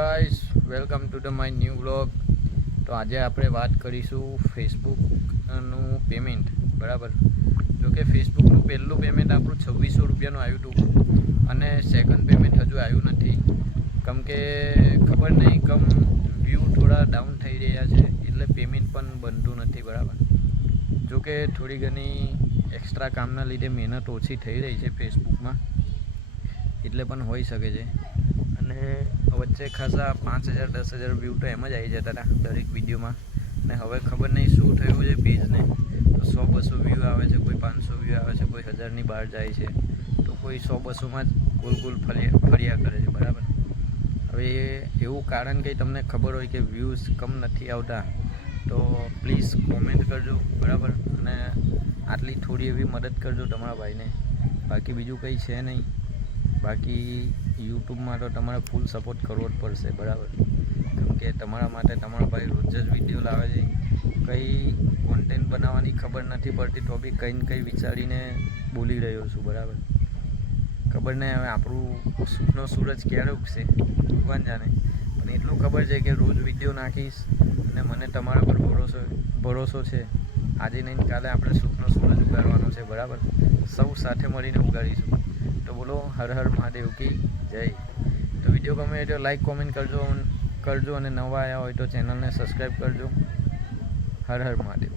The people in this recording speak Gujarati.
Guys welcome to the my new vlog. તો આજે આપણે વાત કરીશું ફેસબુકનું પેમેન્ટ. બરાબર, જો કે ફેસબુકનું પહેલું પેમેન્ટ આપણું 2600 રૂપિયાનું આવ્યું હતું અને સેકન્ડ પેમેન્ટ હજુ આવ્યું નથી. કેમ કે ખબર નહીં, વ્યૂ થોડા ડાઉન થઈ રહ્યા છે એટલે પેમેન્ટ પણ બનતું નથી. બરાબર, જો કે થોડી ઘણી એક્સ્ટ્રા કામના લીધે મહેનત ઓછી થઈ રહી છે ફેસબુકમાં, એટલે પણ હોઈ શકે છે. અને વચ્ચે ખાસા 5000 10,000 વ્યૂ તો એમ જ આવી જતા હતા દરેક વિડીયોમાં. ને હવે ખબર નહીં શું થયું છે પેજને, તો 100-200 વ્યૂ આવે છે, કોઈ 500 વ્યૂ આવે છે, કોઈ 1000ની બહાર જાય છે, તો કોઈ 100-200માં જ ગોલ ફર્યા કરે છે. બરાબર, હવે એવું કારણ કે તમને ખબર હોય કે વ્યૂઝ કમ નથી આવતા, તો પ્લીઝ કોમેન્ટ કરજો. બરાબર, અને આટલી થોડી એવી મદદ કરજો તમારા ભાઈને. બાકી બીજું કંઈ છે નહીં. બાકી યુટ્યુબમાં તો તમારે ફૂલ સપોર્ટ કરવો જ પડશે. બરાબર, કેમ કે તમારા માટે તમારો ભાઈ રોજ જ વિડીયો લાવે છે. કંઈ કોન્ટેન્ટ બનાવવાની ખબર નથી પડતી, તો બી કંઈ ને કંઈ વિચારીને બોલી રહ્યો છું. બરાબર, ખબર નહીં હવે આપણું સુખનો સૂરજ ક્યારે ઉગશે ભગવાન જાણે, પણ એટલું ખબર છે કે રોજ વિડીયો નાખીશ અને મને તમારા પર ભરોસો છે. આજે નહીં કાલે આપણે સુખનો સૂરજ ઉગાડવાનો છે. બરાબર, સૌ સાથે મળીને ઉગાડીશું. તો બોલો હર હર મહાદેવ કી જય. તો વિડીયો ગમે તો લાઈક કોમેન્ટ કરજો અને નવા આવ્યા હોય તો ચેનલને સબસ્ક્રાઈબ કરજો. હર હર મહાદેવ.